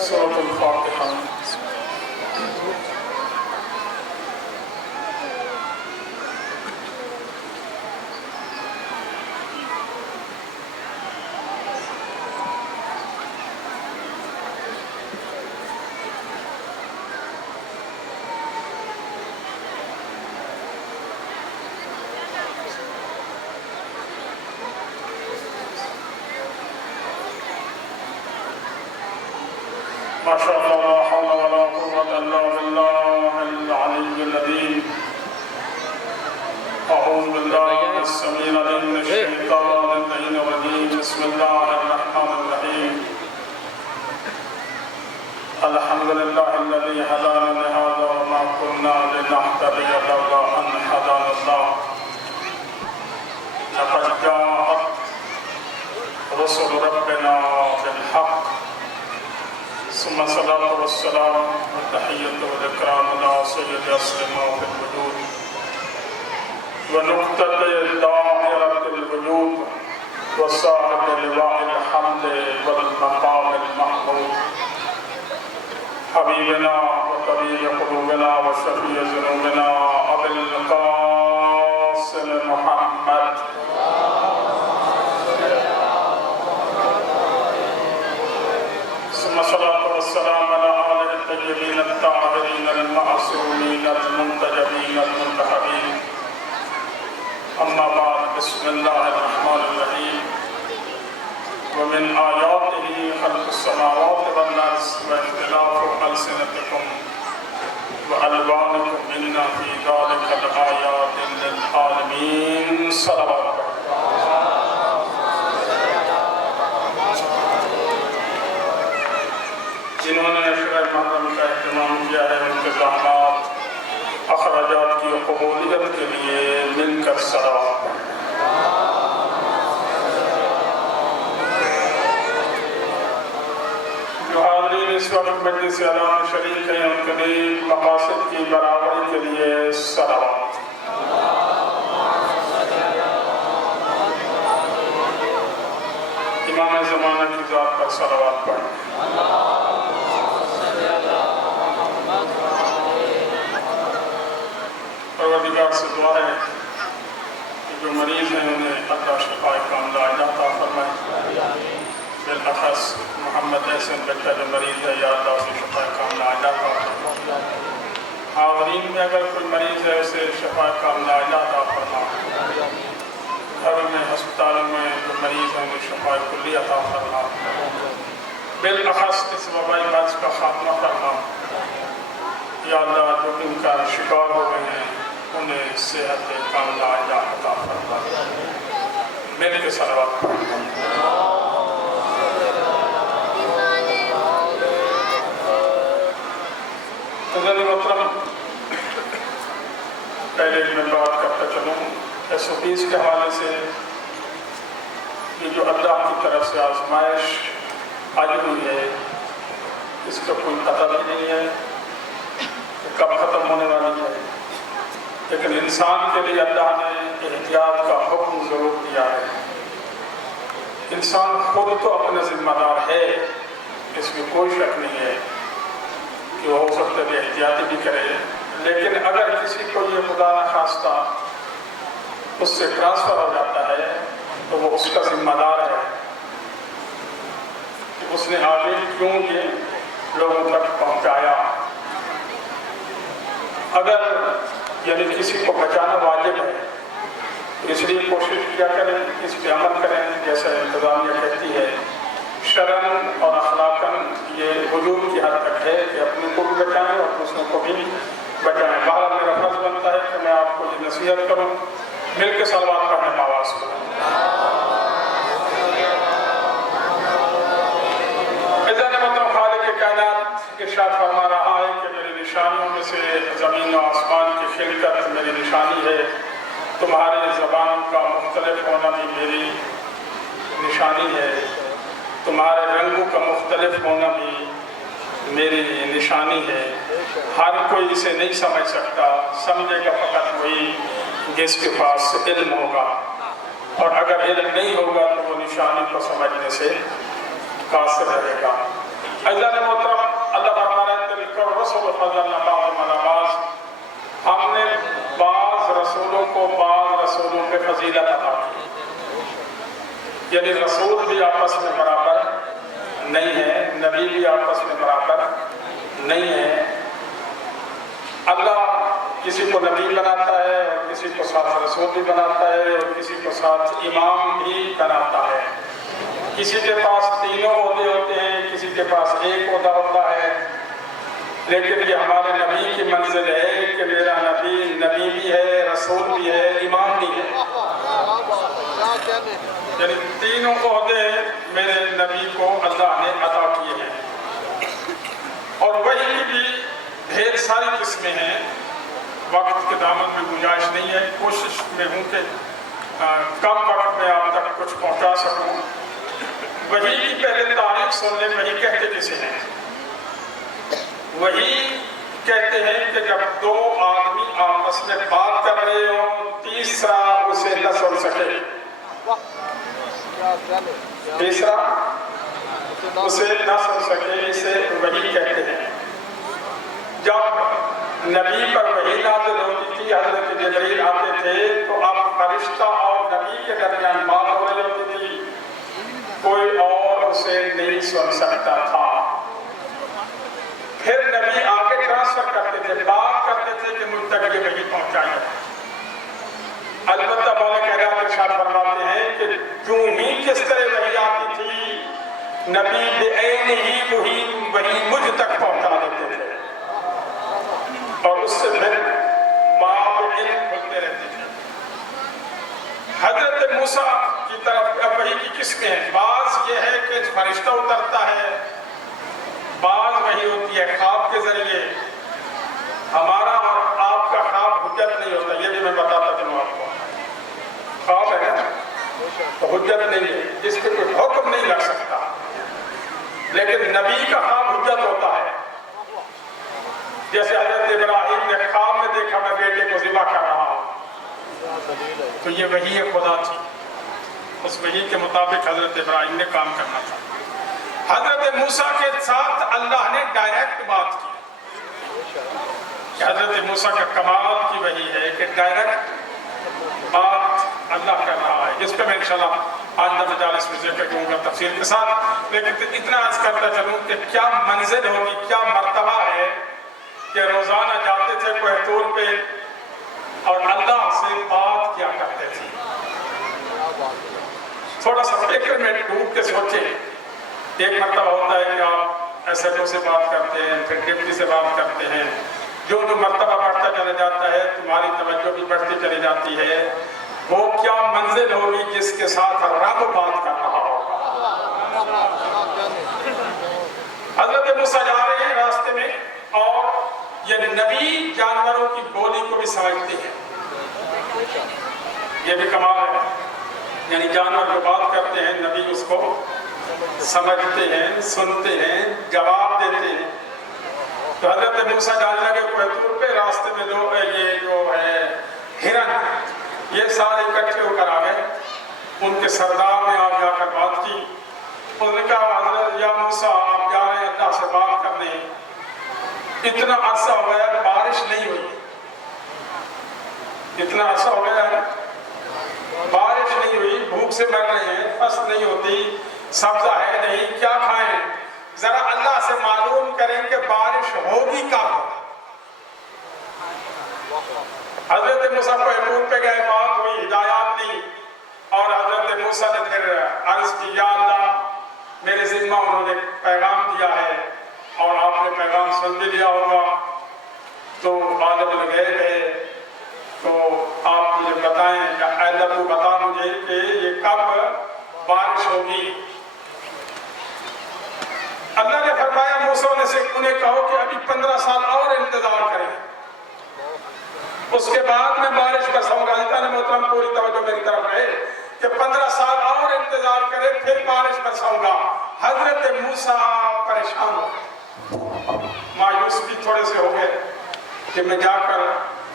سورة الفاتحة. ما شاء الله لا حول ولا قوة إلا بالله العلي العظيم. أعوذ بالله السميع العليم من الشيطان الرجيم. بسم الله الرحمن الرحيم. الحمد لله الذي هدانا لهذا وما كنا لنهتدي لولا أن هدانا الله. لقد جاءت رسل ربنا بالحق. ثم الصلاة والسلام والتحية والإكرام على سيد أسلم في الوجود ونقطة دائرة الوجود وصاحب لواء الحمد والمقام المحمود حبيبنا وطبيب قلوبنا وشفيع ذنوبنا أبي القاسم محمد ثم الصلاة والسلام على آله الطيبين الطاهرين المعصومين المنتجبين المنتخبين. أما بعد، بسم الله الرحمن الرحيم. ومن آياته خلق السماوات والأرض واختلاف ألسنتكم وألوانكم إن في ذلك لآيات للعالمين. صلوات جنہوں نے شرح محرم کا اہتمام کیا ہے، ان کے زحمات اخراجات کی قبولیت کے لیے مل کر صلوات پڑھیں۔ جو حاضرین اس وقت مجلس اعلیٰ میں شریک ہیں، ان کے لیے مقاصد کی برابری کے لیے صلوات۔ امام زمانہ کی ذات پر صلوات پڑھیں۔ پروردگار سے دعا ہے کہ جو مریض ہیں انہیں اللہ شفائے کاملہ عطا فرمائے۔ بالاخص محمد احسن بچہ جو مریض ہے، یا اللہ اسے شفائے کاملہ عطا فرمائے۔ حاضرین میں اگر کوئی مریض ہے اسے شفائے کاملہ عطا فرمائے۔ گھر میں، ہسپتالوں میں جو مریض ہیں انہیں شفائے کلی عطا فرمائے۔ بالاخص اس وبائی مرض کا خاتمہ فرمائے۔ یا اللہ جو ان کا شکار ہو گئے ہیں انہیں صحت کاملہ عطا فرمائے۔ مل کے صلوات پڑھیں۔ حضرت محترم، پہلے میں بات کرتا چلوں SOPs کے حوالے سے۔ یہ جو اللہ کی طرف سے آزمائش آئی ہوئی ہے، اس کا کوئی پتہ بھی نہیں ہے کب ختم ہونے والی ہے، لیکن انسان کے لیے اللہ نے احتیاط کا حکم ضرور دیا ہے۔ انسان خود تو اپنا ذمہ دار ہے، اس میں کوئی شک نہیں ہے کہ وہ ہو سکتا ہے احتیاطی بھی کرے، لیکن اگر کسی کو یہ خدا نخواستہ اس سے ٹرانسفر ہو جاتا ہے تو وہ اس کا ذمہ دار ہے کہ اس نے آگے کیوں یہ لوگوں تک پہنچایا۔ اگر یعنی کسی کو بچانا واجب ہے، اس لیے کوشش کیا کریں، اس پہ عمل کریں جیسا انتظامیہ کہتی ہے۔ شرعاً اور اخلاقاً یہ وجوب کی حد تک ہے کہ اپنے کو بھی بچائیں اور دوسروں کو بھی بچائیں۔ بہرحال میرا فرض بنتا ہے کہ میں آپ کو یہ نصیحت کروں، مل کے صلوات پڑھنے میں آواز کروں۔ عزت مطلب خالق کائنات ارشاد فرما رہا ہے کہ میری نشانیوں میں سے زمین و آسمان کی خلقت میری نشانی ہے، تمہارے زبان کا مختلف ہونا بھی میری نشانی ہے، تمہارے رنگوں کا مختلف ہونا بھی میری نشانی ہے۔ ہر کوئی اسے نہیں سمجھ سکتا، سمجھے گا فقط وہی جس کے پاس علم ہوگا، اور اگر علم نہیں ہوگا تو وہ نشانی کو سمجھنے سے قاصر رہے گا۔ عزیزان محترم، الرسول فضلنا بعضهم علی بعض، ہم نے بعض رسولوں کو بعض رسولوں پہ فضیلت عطا کی، یعنی رسول بھی آپس میں برابر نہیں ہے، نبی بھی آپس میں برابر نہیں ہے۔ اللہ کسی کو نبی بناتا ہے اور کسی کو ساتھ رسول بھی بناتا ہے اور کسی کو ساتھ امام بھی بناتا ہے، کسی کے پاس تینوں عہدے ہوتے ہیں، کسی کے پاس ایک عہدہ ہوتا ہے، لیکن یہ ہمارے نبی کی منزل ہے کہ میرا نبی نبی بھی ہے، رسول بھی ہے، امام بھی ہے، یعنی تینوں عہدے میرے نبی کو اللہ نے عطا کیے ہیں۔ اور وحی کی بھی ڈھیر ساری قسمیں ہیں، وقت کے دامن میں گنجائش نہیں ہے، کوشش میں ہوں کہ کم وقت میں آپ تک کچھ پہنچا سکوں۔ وحی کی پہلے تاریخ سن لیں، وحی کہتے کسے ہیں؟ وحی کہتے ہیں کہ جب دو آدمی آپس میں بات کر رہے ہوں، تیسرا اسے نہ سن سکے، تیسرا اسے نہ سن سکے، اسے وحی کہتے ہیں۔ جب نبی پر وحی نازل ہوتی تھی، حضرت جبرائیل آتے تھے تو اب فرشتہ اور نبی کے درمیان بات ہو رہی ہوتی تھی، کوئی اور اسے نہیں سن سکتا تھا۔ پھر نبی آگے ٹرانسفر کرتے تھے، بات کرتے تھے کہ مجھ تک یہ وحی پہنچائے۔ البتہ مولا کائنات ارشاد فرماتے ہیں کہ کیوں ہی کس طرح وحی آتی تھی، نبی بعین ہی وہی مجھ تک پہنچا دیتے تھے، اور اس سے پھر باب علم کھلتے رہتے تھے۔ حضرت موسیٰ کی طرف وحی کی قسمیں ہیں، بعض یہ ہے کہ فرشتہ اترتا ہے، بعض وحی ہوتی ہے خواب کے ذریعے۔ ہمارا اور آپ کا خواب حجت نہیں ہوتا، یہ بھی میں بتاتا چلوں آپ کو۔ خواب ہے نا تو حجت نہیں ہے، جس پہ کوئی حکم نہیں لگ سکتا، لیکن نبی کا خواب حجت ہوتا ہے۔ جیسے حضرت ابراہیم نے خواب میں دیکھا میں بیٹے کو ذبح کر رہا ہوں، تو یہ وحی خدا تھی، اس وحی کے مطابق حضرت ابراہیم نے کام کرنا تھا۔ حضرت موسیٰ کے ساتھ اللہ نے ڈائریکٹ بات کی، کہ حضرت موسیٰ کا کمال کی وحی ہے کہ ڈائریکٹ بات اللہ کر رہا ہے، جس پہ میں انشاءاللہ آئندہ مجالس میں ذکر کروں گا تفصیل کے ساتھ۔ لیکن اتنا عرض کرتا چلوں کہ کیا منزل ہوگی، کیا مرتبہ ہے کہ روزانہ جاتے تھے کوہ طور پہ اور اللہ سے بات کیا کرتے تھے۔ تھوڑا سا فکر میں ڈوب کے سوچیں، ایک مرتبہ ہوتا ہے کہ آپ ایس ایف او سے بات کرتے ہیں، پھر ڈپٹی سے بات کرتے ہیں، جو مرتبہ بڑھتا چلا جاتا ہے تمہاری توجہ بھی بڑھتی چلی جاتی ہے، وہ کیا منزل ہوگی جس کے ساتھ رب بات کر رہا ہوگا۔ حضرت موسیٰ جا رہے ہیں راستے میں، اور یہ نبی جانوروں کی بولی کو بھی سمجھتے ہیں، یہ بھی کمال ہے، یعنی جانور جو بات کرتے ہیں نبی اس کو سمجھتے ہیں، سنتے ہیں، جواب دیتے ہیں۔ تو حضرت موسیٰ جانے لگے کوہ طور پہ، راستے میں لوگ یہ جو ہے ہرن، یہ سارے اکٹھے ہو کر آ گئے، ان کے سردار نے آ کر بات کی۔ انہوں نے کہا حضرت یا موسیٰ آپ جا رہے ہیں اللہ سے بات کرنے، اتنا عرصہ ہو گیا بارش نہیں ہوئی، اتنا عرصہ ہو گیا ہے بارش نہیں ہوئی، بھوک سے مر رہے ہیں، فصل نہیں ہوتی، سبزہ ہے نہیں، کیا کھائیں؟ ذرا اللہ سے معلوم کریں کہ بارش ہوگی کب۔ حضرت موسیٰ کوہ طور پہ گئے، بات ہوئی، ہدایات دی، اور حضرت موسیٰ نے پھر عرض کی یا اللہ میرے ذمہ انہوں نے پیغام دیا ہے اور آپ نے پیغام سن بھی لیا ہوگا، تو عالم الغیب ہے، تو آپ مجھے بتائیں کہ اے اللہ تو بتا مجھے کہ یہ کب بارش ہوگی۔ اللہ نے فرمایا موسیٰ نے سے انہیں کہو کہ ابھی 15 سال اور انتظار کریں، اس کے بعد میں بارش برساؤں گا۔ اللہ نے محترم پوری توجہ میری طرف ہے کہ 15 سال اور انتظار کرے پھر بارش برساؤں گا۔ حضرت موسیٰ پریشان ہو گئے، مایوس بھی تھوڑے سے ہو گئے کہ میں جا کر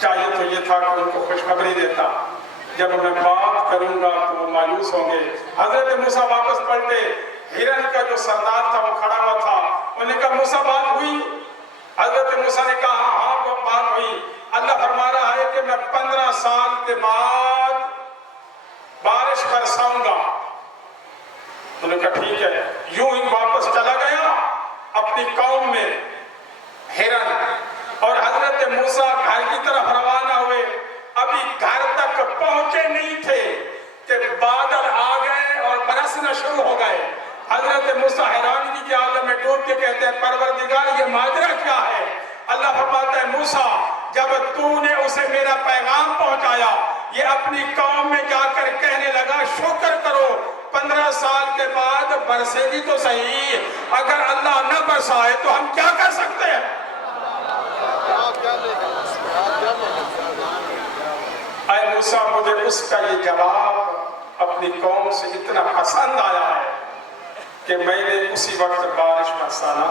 چاہیے تو یہ تھا کہ ان کو خوشخبری دیتا، جب میں بات کروں گا تو وہ مایوس ہوں گے۔ حضرت موسیٰ واپس پلٹے، ہرن کا جو سردار تھا وہ کھڑا ہوا تھا، انہوں نے کہا موسیٰ بات ہوئی؟ حضرت موسیٰ نے کہا ہاں وہ بات ہوئی. اللہ فرما رہا ہے کہ میں 15 سال کے بعد بارش برساؤں گا. انہوں نے کہا ٹھیک ہے. یوں ہی واپس چلا گیا اپنی قوم میں ہرن. اور حضرت موسیٰ گھر کی طرف روانہ ہوئے. ابھی گھر تک پہنچے نہیں تھے کہ بادل آ گئے اور برسنا شروع ہو گئے. حضرت موسیٰ حیرانگی کے عالم میں ڈوب کے کہتے ہیں پروردگار یہ ماجرا کیا ہے؟ اللہ فرماتا ہے موسیٰ جب تو نے اسے میرا پیغام پہنچایا یہ اپنی قوم میں جا کر کہنے لگا شکر کرو 15 سال کے بعد برسے گی تو صحیح. اگر اللہ نہ برسائے تو ہم کیا کر سکتے ہیں؟ اے موسیٰ مجھے اس کا یہ جواب اپنی قوم سے اتنا پسند آیا ہے کہ میں نے اسی وقت بارش برسانا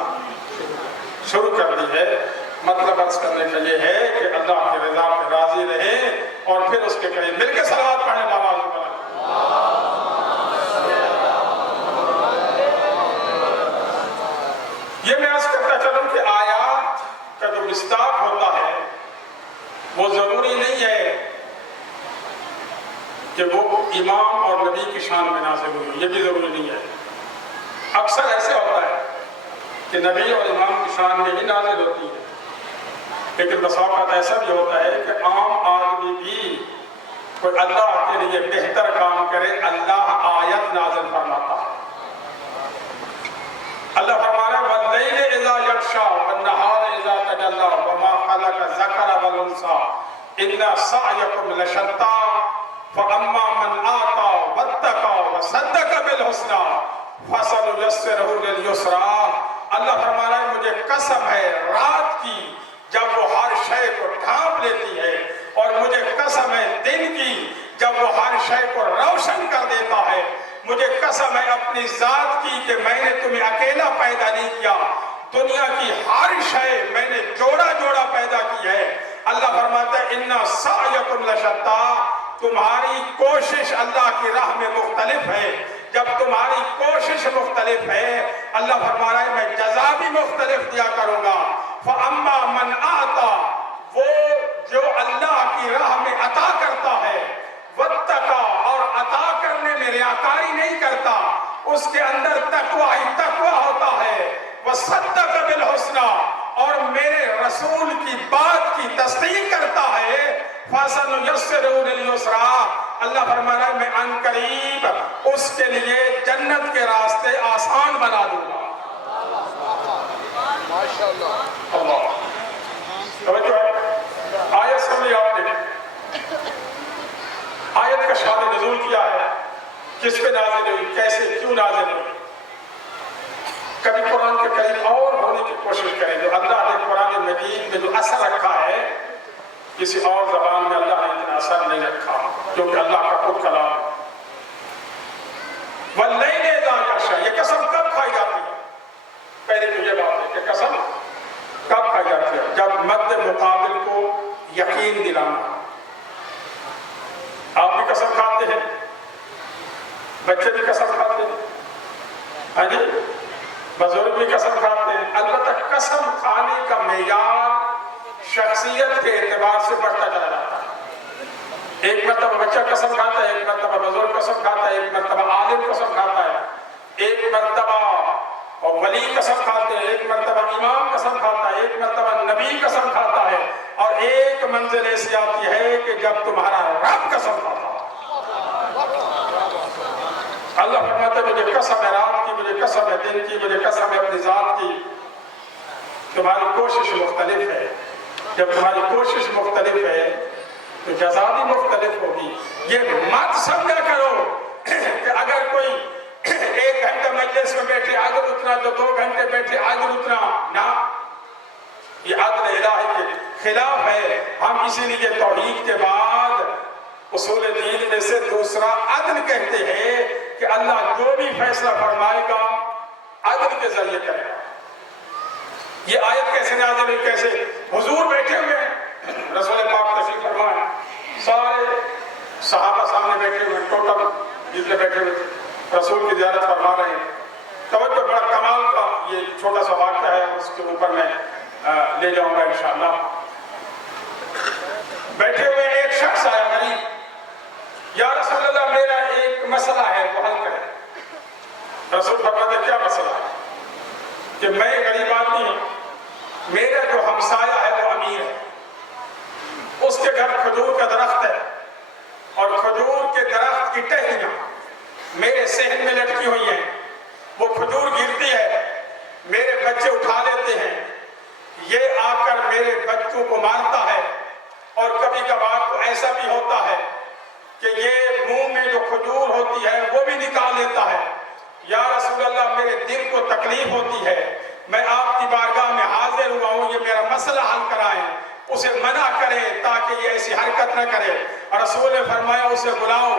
شروع کر دی ہے. مطلب عرض کرنے کا یہ ہے کہ اللہ کی رضا پہ راضی رہیں اور پھر اس کے قریب مل کے صلوات پڑھنے والا یہ میں عرض کرتا چلوں کہ آیات کا جو مصداق ہوتا ہے وہ ضروری نہیں ہے کہ وہ امام اور نبی کی شان میں نازل ہوئی. یہ بھی ضروری نہیں ہے. اکثر ایسے ہوتا ہے کہ نبی اور امام کی شان میں ہی نازل ہوتی ہے. لیکن بسا اوقات ایسا بھی ہوتا ہے کہ عام آدمی بھی کوئی اللہ کے لیے بہتر کام کرے اللہ آیت نازل فرماتا ہے. اللہ فرما رہا ہے وَاللَّيْلِ إِذَا يَغْشَىٰ وَالنَّهَارِ إِذَا تَجَلَّىٰ وَمَا خَلَقَ الذَّكَرَ وَالْأُنثَىٰ إِنَّ سَعْيَكُمْ لَشَتَّىٰ فَأَمَّا مَنْ آتَىٰ وَاتَّقَىٰ وَصَدَّقَ بِالْحُسْنَىٰ فَسَنُيَسِّرُهُ لِلْيُسْرَىٰ. اللہ فرما رہا ہے مجھے قسم ہے رات کی جب وہ ہر شے کو ڈھانپ لیتی ہے اور مجھے قسم ہے دن کی جب وہ ہر شے کو روشن کر دیتا ہے. مجھے قسم ہے اپنی ذات کی کہ میں نے تمہیں اکیلا پیدا نہیں کیا. دنیا کی ہر شے میں نے جوڑا جوڑا پیدا کی ہے. اللہ فرماتا ہے اِنَّ سَعْيَكُمْ لَشَتَّىٰ تمہاری کوشش اللہ کی راہ میں مختلف ہے. جب تمہاری کوشش مختلف ہے اللہ فرما رہا ہے میں جزا بھی مختلف دیا کروں گا. فَأَمَّا مَنْ آتَا وہ جو اللہ کی راہ میں عطا کرتا ہے وَاتَّقَىٰ اور عطا کرنے میں ریاکاری نہیں کرتا اس کے اندر تقویٰ ہی تقویٰ ہوتا ہے. وَصَدَّقَ بِالْحُسْنَىٰ اور میرے رسول کی بات کی تصدیق کرتا ہے فَسَنُيَسِّرُهُ لِلْيُسْرَىٰ اللہ فرما رہا ہے میں عن قریب اس کے لیے جنت کے راستے آسان بنا دوں گا. اللہ توجہ ہے. آیت سمجھے آپ نے آیت کا شان نزول کیا ہے کس پہ نازل ہوئی کیسے کیوں نازل ہوئی. کبھی قرآن کے قریب اور ہونے کی کوشش کریں جو اللہ نے قرآن مجید میں جو اثر رکھا ہے کسی اور زبان میں اللہ نے اتنا اثر نہیں رکھا کیونکہ اللہ کا خود کلام ہے. وَاللَّيْلِ إِذَا يَغْشَىٰ یہ قسم کب کھائی جاتی ہے؟ پہلے تو یہ بات ہے کہ قسم کب کھائی جاتی ہے جب مد مقابل کو یقین دلانا. آپ بھی قسم کھاتے ہیں بچے بھی قسم کھاتے ہیں ہاں جی بزرگ بھی قسم کھاتے ہیں. البتہ قسم کھانے کا معیار شخصیت کے اعتبار سے بڑھتا چلا جاتا ہے. ایک مرتبہ بچہ قسم کھاتا ہے ایک مرتبہ بزرگ قسم کھاتا ہے ایک مرتبہ عالم قسم کھاتا ہے ایک مرتبہ ولی قسم کھاتے ہیں ایک مرتبہ امام قسم کھاتا ہے ایک مرتبہ نبی قسم کھاتا ہے اور ایک منزل ایسی آتی ہے کہ جب تمہارا رب قسم کھاتا ہے. اللہ فرماتا ہے مجھے قسم ہے رات کی مجھے قسم ہے دن کی مجھے قسم ہے اپنی ذات کی. تمہاری کوشش مختلف ہے. جب تمہاری کوشش مختلف ہے تو جزا بھی مختلف ہوگی. یہ مت سمجھا کرو کہ اگر کوئی 1 گھنٹہ مجلس میں بیٹھے اجر اتنا جو 2 گھنٹے بیٹھے اجر اتنا نہ. یہ عدل الہی کے خلاف ہے. ہم اسی لیے توحید کے بعد اصول دین میں سے دوسرا عدل کہتے ہیں کہ اللہ جو بھی فیصلہ فرمائے گا عدل کے ذریعے کرے گا. یہ آیت کیسے نازل ہوئی کیسے حضور بیٹھے ہوئے ہیں رسول پاک تشریف فرمائے سارے صحابہ سامنے بیٹھے ہوئے ٹوٹل جتنے بیٹھے ہوئے رسول کی زیارت فرما رہے ہیں. توجہ بڑا کمال کا یہ چھوٹا سا واقعہ ہے اس کے اوپر میں لے جاؤں گا انشاءاللہ. بیٹھے ہوئے ایک شخص آیا غریب, یا رسول اللہ میرا ایک مسئلہ ہے وہ حل کریں. رسول فرماتے کیا مسئلہ ہے؟ کہ میں غریب آدمی ہوں, میرا جو ہمسایہ ہے وہ امیر ہے, اس کے گھر کھجور کا درخت ہے اور کھجور کے درخت کی ٹہنیاں میرے صحن میں لٹکی ہوئی ہیں, وہ کھجور گرتی ہے, میرے بچے اٹھا لیتے ہیں, یہ آ کر میرے بچوں کو مارتا ہے, اور کبھی کبھار تو ایسا بھی ہوتا ہے کہ یہ منہ میں جو کھجور ہوتی ہے وہ بھی نکال لیتا ہے. یا رسول اللہ میرے دل کو تکلیف ہوتی ہے, میں آپ کی بارگاہ میں حاضر ہوا ہوں, یہ میرا مسئلہ حل کرائیں, اسے منع کریں تاکہ یہ ایسی حرکت نہ کرے. رسول نے فرمایا اسے بلاؤ.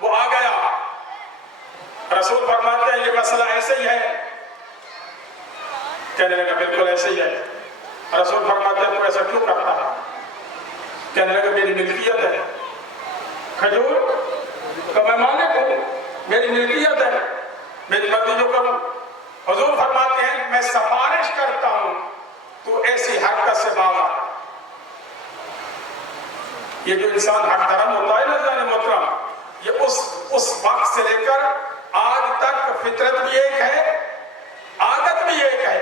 وہ آ گیا. رسول فرماتے ہیں یہ مسئلہ ایسے ہی ہے؟ کہنے لگا بالکل ایسے ہی ہے. رسول فرماتے ہیں تو ایسا کیوں کرتا ہے؟ کہنے لگا میری ملکیت ہے کھجور, تو میں مالک ہوں, میری ملکیت ہے, میری مرضی جو کروں. حضور فرماتے ہیں میں سفارش کرتا ہوں تو ایسی حرکت سے باز آ. یہ جو انسان حق درم ہوتا ہے نا جانے محترم, یہ اس وقت سے لے کر آج تک فطرت بھی ایک ہے, عادت بھی ایک ہے.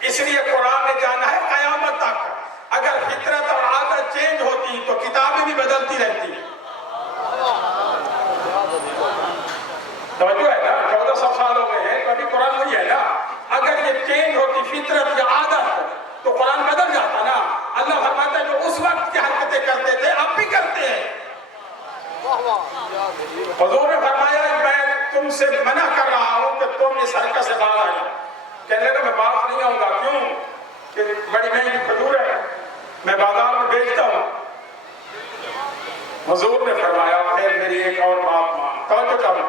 اس لیے قرآن نے جانا ہے قیامت تک اگر فطرت اور عادت چینج ہوتی تو کتابیں بھی بدلتی رہتی. توجہ ہے نا, 1400 سال ہو گئے ہیں تو ابھی قرآن وہی ہے نا. اگر یہ چینج ہوتی فطرت یا عادت تو قرآن بدل جاتا نا. اللہ فرماتا ہے جو اس وقت کی حرکتیں کرتے تھے اب بھی کرتے ہیں. حضور نے فرمایا میں تم سے منع کر رہا ہوں کہ تم اس حرکت سے باز آئے. کہنے لگا میں باز نہیں آؤں گا. کیوں؟ کہ بڑی مہنگی کھجور ہے, میں بازار میں بیچتا ہوں. حضور نے فرمایا پھر میری ایک اور بات مان. توجہ کرو,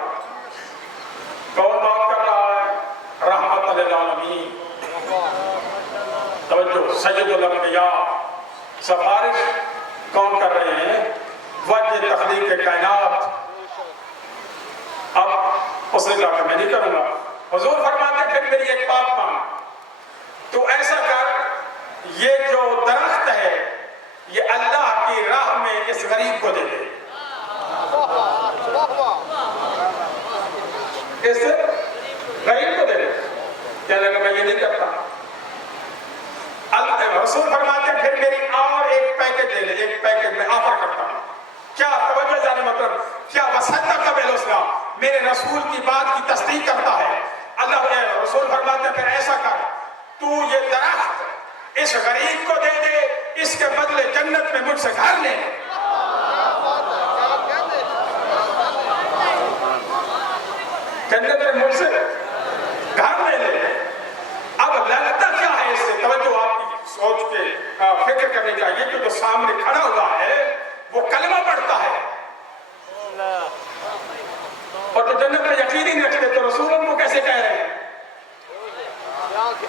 کون بات کر رہا ہے؟ رحمت للعالمین. توجہ, سید الانبیاء. سفارش کون کر رہے ہیں؟ وجہ تخلیق کائنات. اب اس نے کہا کہ میں نہیں کروں گا. حضور فرماتے پھر میری ایک بات مان, تو ایسا کر یہ جو درخت ہے یہ اللہ کی راہ میں اس غریب کو دے دے. اس غریب کو دے دے. کہنے لگا میں یہ نہیں کرتا. رسول فرماتے ہیں پھر میری اور ایک پیکج لے لے, ایک پیکج میں آفر کرتا ہوں. کیا توجہ جانے مطلب کیا وصدق بالحسنی, میرے رسول کی بات کی تصدیق کرتا ہے. اللہ رسول فرماتے ہیں پھر ایسا کر تو یہ درخت اس غریب کو دے دے, اس کے بدلے جنت میں مجھ سے گھر لے. جنت میں مجھ سے گھر لے لے. اب لگتا کیا ہے اس سے؟ توجہ آپ کی سوچ کے فکر کرنی چاہیے کہ جو سامنے کھڑا ہوا ہے وہ کلمہ پڑھتا ہے اور تو جنت میں یقین ہی نہیں رکھتے تو رسول ان کو کیسے کہہ رہے ہیں؟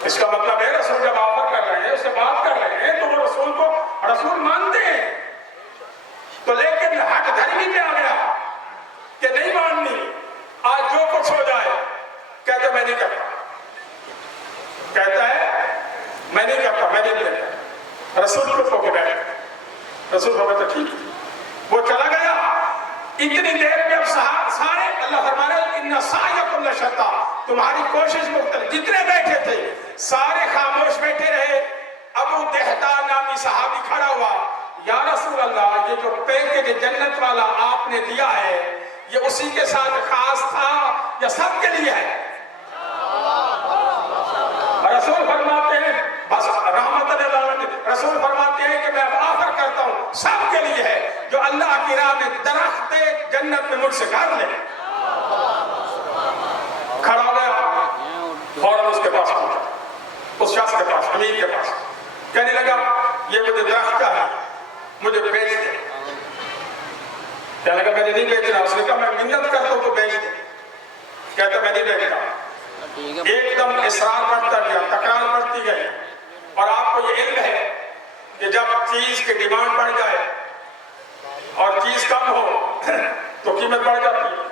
اس کا مطلب ہے رسول جب آفر کر رہے ہیں, اس سے بات کر رہے ہیں تو وہ رسول کو رسول مانتے ہیں. تو لیکن حق دھرمی پہ آ گیا کہ نہیں ماننی, آج جو کچھ ہو جائے. کہتا میں نہیں کرتا, کہتا ہے میں نہیں کرتا, میں نہیں کرتا. رسول کو ہو کے بیٹھ, رسول فرماتا ٹھیک. وہ چلا گیا. اتنی دیر میں اب سارے اللہ فرمانا ان سعیکم لشتیٰ, تمہاری کوشش مختلف. جتنے بیٹھے تھے سارے خاموش بیٹھے رہے. ابو دہدہ نامی صحابی کھڑا ہوا, یا رسول اللہ یہ جو پیکج جنت والا آپ نے دیا ہے یہ اسی کے ساتھ خاص تھا یا سب کے لیے ہے؟ رسول فرماتے ہیں بس رحمت للعالمین. رسول فرماتے ہیں کہ میں اب آفر کرتا ہوں سب کے لیے ہے جو اللہ کی راہ میں درخت جنت میں مجھ سے گھر لے. کھڑا ہو گیا, فوراً اس کے پاس پہنچا, اس شخص کے پاس, امیر کے پاس. کہنے لگا یہ مجھے درخت کا ہے, مجھے بیچ دے. کہنے لگا میں نے نہیں بیچنا. اس نے کہا میں منت کرتا ہوں تو بیچ دے. کہتا میں نہیں بیچتا. ایک دم اصرار بڑھتا گیا, تکرار بڑھتی گئی. اور آپ کو یہ علم ہے کہ جب چیز کی ڈیمانڈ بڑھ جائے اور چیز کم ہو تو قیمت بڑھ جاتی ہے.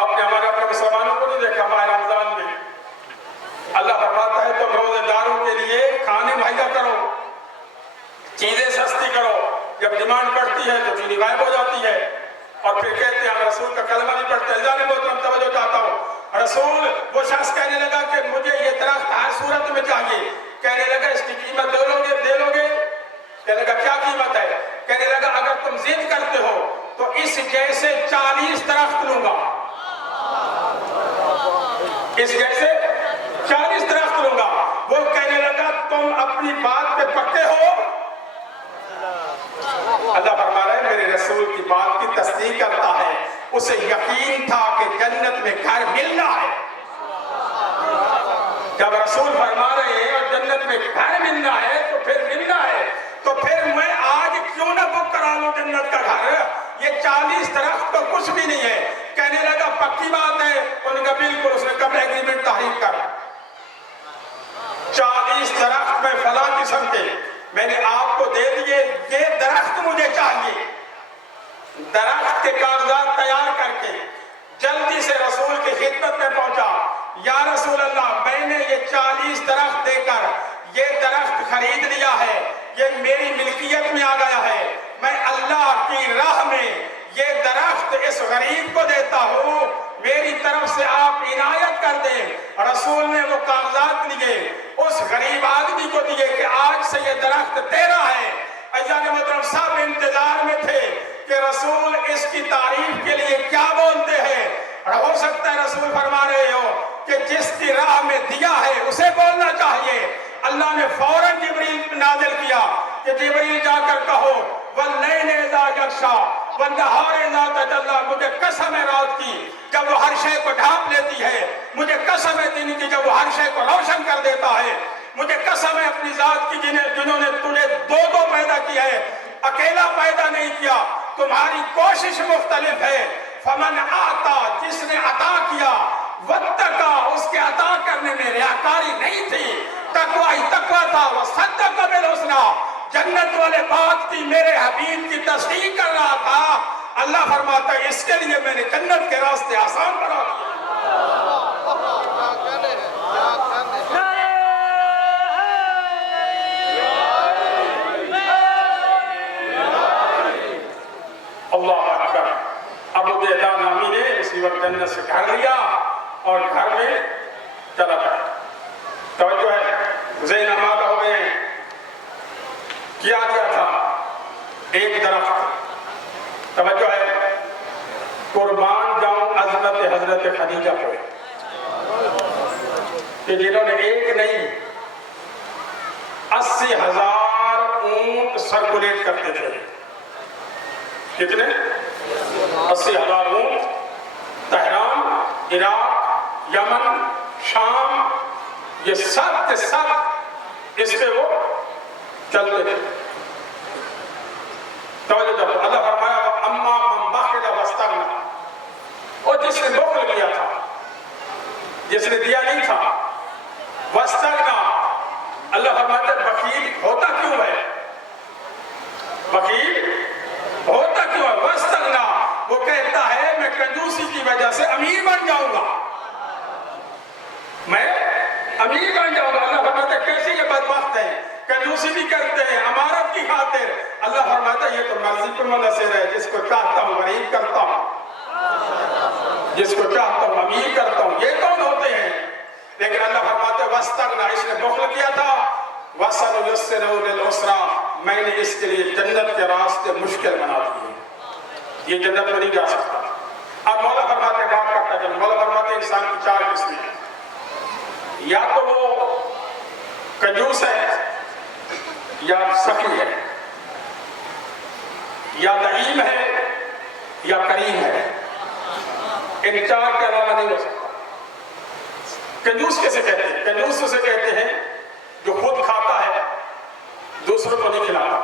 آپ نے ہمارے اپنے مسلمانوں کو نہیں دیکھا ماہ رمضان میں اللہ فرماتا ہے تو روزے داروں کے لیے کھانے جب ڈیمانڈ پڑتی ہے تو چینی غائب ہو جاتی ہے، اور پھر کہتے ہیں رسول کا کلمہ نہیں پڑھتے۔ عزیزان محترم توجہ چاہتا ہوں، رسول وہ شخص کہنے لگا کہ مجھے یہ درخت ہر صورت میں چاہیے۔ کہنے لگا اس کی قیمت دے لو گے؟ کہنے لگا کیا قیمت ہے؟ کہنے لگا اگر تم ضد کرتے ہو تو اس جیسے 40 درخت لوں گا، اس جیسے 40 درخت لوں گا۔ وہ کہنے لگا تم اپنی بات پہ پکے ہو؟ اللہ فرما رہا ہے میرے رسول کی بات کی تصدیق کرتا ہے، اسے یقین تھا کہ جنت میں گھر ملنا ہے۔ جب رسول فرما رہے ہیں اور جنت میں گھر ملنا ہے تو پھر ملنا ہے، تو پھر میں آج کیوں نہ بک کرا لوں جنت کا گھر؟ یہ 40 درخت تو کچھ بھی نہیں ہے۔ کہنے لگا پکی بات ہے؟ انہوں نے کہا بالکل۔ اس نے کب ایگریمنٹ تحریر کر 40 درخت میں فلاں قسم کے میں نے آپ کو دے دیے، یہ درخت مجھے چاہیے۔ درخت کے کاغذات تیار کر کے جلدی سے رسول کی خدمت میں پہنچا۔ یا رسول اللہ، میں نے یہ 40 درخت دے کر یہ درخت خرید لیا ہے، یہ میری ملکیت میں آ گیا ہے، میں اللہ کی راہ میں یہ درخت اس غریب کو دیتا ہوں، میری طرف سے آپ عنایت کر دیں۔ رسول نے وہ کاغذات لیے، اس غریب آدمی کو دیے کہ آج سے یہ درخت تیرا ہے۔ عزیزان محترم سب انتظار میں تھے کہ رسول اس کی تعریف کے لیے کیا بولتے ہیں۔ اور ہو سکتا ہے رسول فرما رہے ہو کہ جس کی راہ میں دیا ہے اسے بولنا چاہیے۔ اللہ نے فوراً جبریل نازل کیا کہ جبریل جا کر کہو وَاللَّيْلِ إِذَا يَغْشَىٰ وَالنَّهَارِ إِذَا تَجَلَّىٰ، مجھے قسم ہے رات کی جب وہ ہر شے کو ڈھانپ لیتی ہے، مجھے قسم ہے دن کی جب وہ ہر شے کو روشن کر دیتا ہے، مجھے قسم ہے اپنی ذات کی جنہوں نے تجھے دو پیدا کیا ہے، اکیلا پیدا نہیں کیا، تمہاری کوشش مختلف ہے۔ فمن آتا، جس نے عطا کیا، واتقا، اس کے عطا کرنے میں ریاکاری نہیں تھی، تقوی ہی تقوی تھا، وصدق بالحسنی، جنت والے بات کی میرے حبیب کی تصدیق کر رہا تھا۔ اللہ فرماتا ہے اس کے لیے میں نے جنت کے راستے آسان بنا دیے۔ اللہ اکبر۔ ابو دیدہ نامی نے اسی وقت جنت سے گھر لیا اور گھر میں چلا گیا۔ توجہ ہے، ذہن آمادہ ہو گئے ہیں۔ کیا گیا تھا ایک درخت، توجہ ہے، قربان جاؤں عظمت حضرت خدیجہ کو کہ جنہوں نے ایک نہیں 80,000 اونٹ سرکولیٹ کرتے تھے۔ کتنے؟ 80,000 اونٹ تہران، عراق، یمن، شام، یہ سب کے سب اس پہ وہ چلتے تھے۔ توجہ جب اللہ فرمایا اما من بخل واستغنى، اور جس نے بخل کیا تھا، جس نے دیا نہیں تھا، واستغنى، اللہ فرماتا ہے بخیل ہوتا کیوں ہے؟ بخیل ہوتا کیوں ہے؟ واستغنى، وہ کہتا ہے میں کنجوسی کی وجہ سے امیر بن جاؤں گا، میں امیر بن جاؤں گا۔ اللہ فرماتا ہے کیسے یہ بدبخت ہے، کنجوسی بھی کرتے ہیں امارت کی خاطر۔ اللہ فرماتا ہے یہ تو مرضی پر منحصر ہے، جس کو چاہتا ہوں غریب کرتا ہوں، جس کو چاہتا ہوں امیر کرتا ہوں۔ یہ کون ہوتے ہیں؟ لیکن اللہ فرماتا ہے واستغنى، اس نے بخل کیا تھا، وَسَنُيَسِّرُهُ لِلْعُسْرَىٰ، میں نے اس کے لیے جنت کے راستے مشکل بنا دیے، یہ جنت میں نہیں جا سکتا۔ اب مولا فرماتے ہیں بات کرتا ہے، مولا فرماتے ہیں انسان کی 4 قسمیں ہیں، یا تو وہ کنجوس ہے، یا سخی ہے، یا لعیم ہے، یا کریم ہے، ان 4 کے علاوہ نہیں ہو سکتا۔ کنجوس کیسے کہتے ہیں؟ کنجوس اسے کہتے ہیں جو خود کھاتا ہے دوسروں کو نہیں کھلاتا،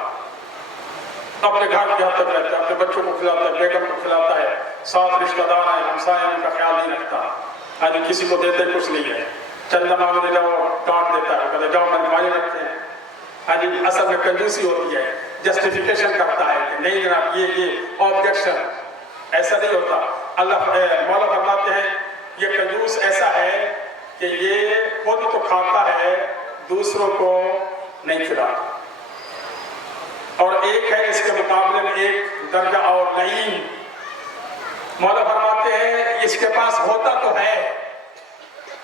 اپنے گھر کے حد تک رہتا ہے، اپنے بچوں کو کھلاتا ہے، بیگم کو کھلاتا ہے، ساتھ رشتہ دار ہیں، ہمسائے ہیں، ان کا خیال نہیں رکھتا، یعنی کسی کو دیتے کچھ نہیں ہے، چندہ مانگنے جاؤ ڈانٹ دیتا ہے، کہتے جاؤ منمانی رکھتے ہیں، یعنی اصل میں کنجوسی ہوتی ہے، جسٹیفیکیشن کرتا ہے کہ نہیں جناب یہ آبجیکشن، ایسا نہیں ہوتا۔ اللہ مولا فرماتے ہیں یہ کنجوس ایسا ہے کہ یہ خود تو کھاتا ہے دوسروں کو نہیں کھلاتا۔ اور ایک ہے اس کے مقابلے میں ایک درجہ اور لعین۔ مولا فرماتے ہیں اس کے پاس ہوتا تو ہے،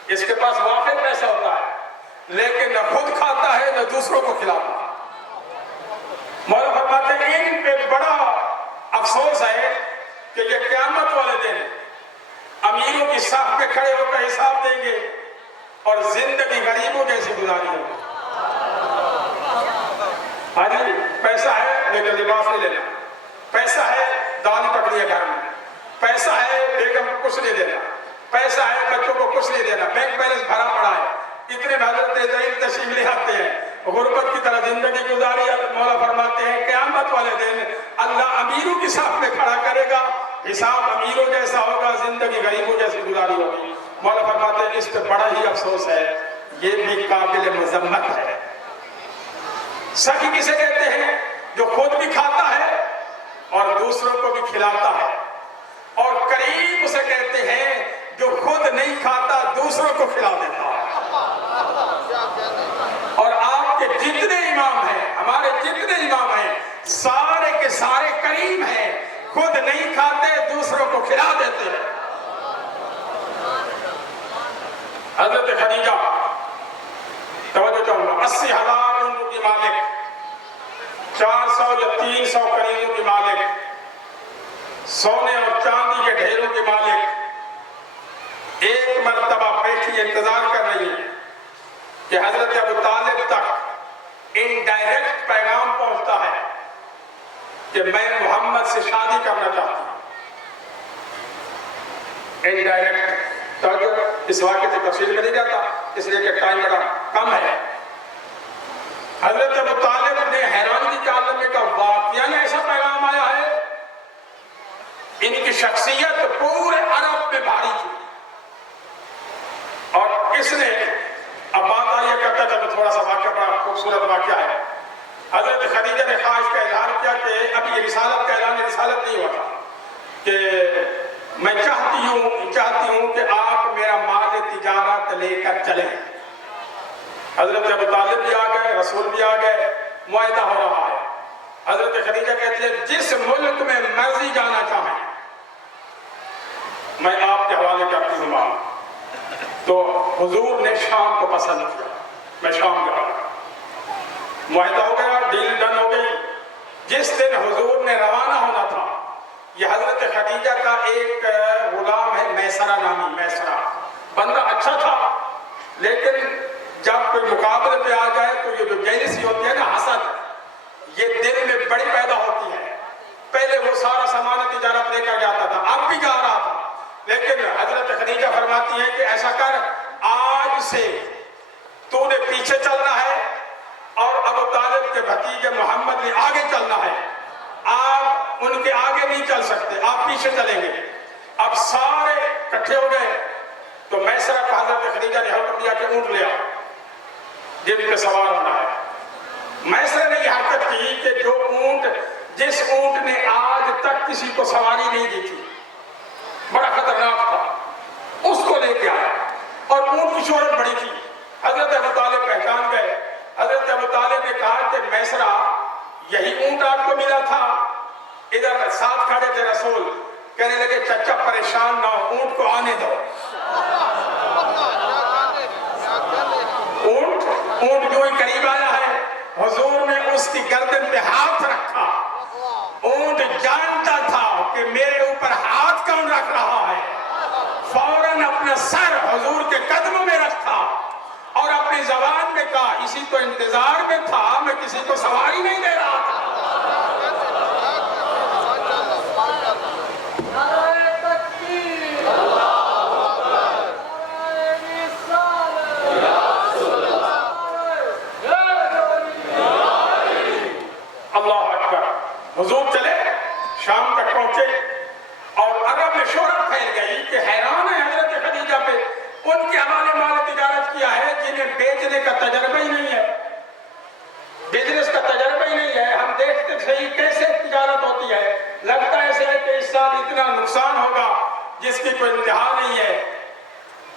اس کے پاس واقع پیسہ ہوتا ہے، لیکن نہ خود کھاتا ہے نہ دوسروں کو کھلاتا ہے۔ مولا فرماتے ہیں ان پہ بڑا افسوس ہے کہ یہ قیامت والے دن امیروں کی صف پہ کھڑے ہو کر حساب دیں گے اور زندگی غریبوں جیسی گزاری ہوگی۔ ہاں جی، پیسہ ہے لیکن لباس نہیں لینا، پیسہ ہے دال پکڑی ہے گھر میں، پیسہ ہے بیگم کو کچھ نہیں دینا، پیسہ ہے بچوں کو کچھ نہیں دینا، بینک بیلنس بھرا پڑا ہے۔ اتنے حضرت زید تشریف لے آتے ہیں، غربت کی طرح زندگی گزاری۔ مولا فرماتے ہیں قیامت والے دن اللہ امیروں کی صف میں کھڑا کرے گا، حساب امیروں جیسا ہوگا، زندگی غریبوں جیسی گزاری ہوگی۔ مولا فرماتے ہیں اس پہ بڑا ہی افسوس ہے، یہ بھی قابل مذمت ہے۔ سخی کسے کہتے ہیں؟ جو خود بھی کھاتا ہے اور دوسروں کو بھی کھلاتا ہے، اور کریم اسے کہتے ہیں جو خود نہیں کھاتا دوسروں کو کھلا دیتا ہے۔ اور آپ کے جتنے امام ہیں، ہمارے جتنے امام ہیں، سارے کے سارے کریم ہیں، خود نہیں کھاتے دوسروں کو کھلا دیتے ہیں۔ حضرت خدیجہ، توجہ چاہوں گا، 80,000 اونٹوں کی مالک، 400 یا 300 کریموں کی مالک، سونے اور چاندی کے ڈھیروں کی مالک، ایک مرتبہ بیٹھی انتظار کر رہی ہے کہ حضرت ابو طالب تک انڈائریکٹ پیغام پہنچتا ہے کہ میں محمد سے شادی کرنا چاہتی ہوں۔ انڈائریکٹ توجہ، اس واقعے سے تفصیل میں نہیں جاتا اس لیے کہ ٹائم بڑا کم ہے۔ حضرت ابو طالب نے حیرانی کے عالم میں کہا واقعہ ایسا پیغام آیا ہے؟ ان کی شخصیت پورے عرب میں بھاری تھی، اور اس نے اب بات آئیے کرتا تھا تو تھوڑا سا واقعہ بڑا خوبصورت واقعہ ہے۔ حضرت خدیجہ نے خواہش کا اظہار کیا کہ اب یہ رسالت کا اعلان رسالت نہیں ہوا تھا، کہ میں چاہتی ہوں کہ آپ میرا مال تجارت لے کر چلیں۔ حضرت ابو طالب بھی آ گئے، رسول بھی آ گئے، معاہدہ ہو رہا ہے۔ حضرت خدیجہ کہتی ہے جس ملک میں مرضی جانا چاہیں میں آپ کے حوالے کرتی ہوں مال۔ تو حضور نے شام کو پسند کیا، میں شام جا رہا، معاہدہ ہو گیا، ڈیل ڈن ہو گئی۔ جس دن حضور نے روانہ ہونا تھا، یہ حضرت خدیجہ کا ایک غلام ہے میسرہ نامی، میسرہ بندہ اچھا تھا، لیکن جب کوئی مقابلے پہ آ جائے تو یہ جو جیلسی ہوتی ہے نا، حسد، یہ دل میں بڑی پیدا ہوتی ہے۔ پہلے وہ سارا سامان تجارت لے کر جاتا تھا، اب بھی جا رہا تھا، لیکن حضرت خدیجہ فرماتی ہیں کہ ایسا کر، آج سے تو نے پیچھے چلنا ہے اور ابو طالب کے بھتیجے محمد نے آگے چلنا ہے۔ آپ ان کے آگے نہیں چل سکتے، آپ پیچھے چلیں گے۔ اب سارے اکٹھے ہو گئے تو میسرہ کو حضرت خدیجہ نے حکم دیا کہ اونٹ لے آؤ جن پہ سوار ہونا ہے۔ میسرہ نے یہ حرکت کی کہ جو اونٹ، جس اونٹ نے آج تک کسی کو سواری نہیں دی تھی، بڑا خطرناک تھا، اس کو لے کے آیا، اور اونٹ کی شہرت بڑی تھی۔ حضرت ابو طالب پہچان گئے۔ حضرت ابو طالب نے کہا کہ میسرہ یہی اونٹ آپ کو ملا تھا؟ ادھر ساتھ کھڑے تھے رسول، کہنے لگے چچا پریشان نہ ہو، اونٹ کو آنے دو۔ اونٹ جو ہی قریب آیا ہے، حضور نے اس کی گردن پہ ہاتھ رکھا۔ اونٹ جانتا تھا کہ میرے اوپر ہاتھ کون رکھ رہا ہے، فوراً اپنا سر حضور کے قدموں میں رکھا اور اپنی زبان میں کہا، اسی تو انتظار میں تھا، میں کسی کو سواری نہیں دے رہا تھا۔ حضور چلے، شام تک پہنچے، اور عرب میں شہرت پھیل گئی کہ حیران ہے حضرت خدیجہ پہ، ان کے حوالے مال تجارت کیا ہے جنہیں بیچنے کا تجربہ ہی نہیں ہے، بزنس کا تجربہ ہی نہیں ہے۔ ہم دیکھتے صحیح کیسے تجارت ہوتی ہے، لگتا ایسے ہے کہ اس سال اتنا نقصان ہوگا جس کی کوئی انتہا نہیں ہے۔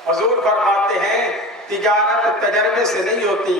حضور فرماتے ہیں تجارت تجربے سے نہیں ہوتی،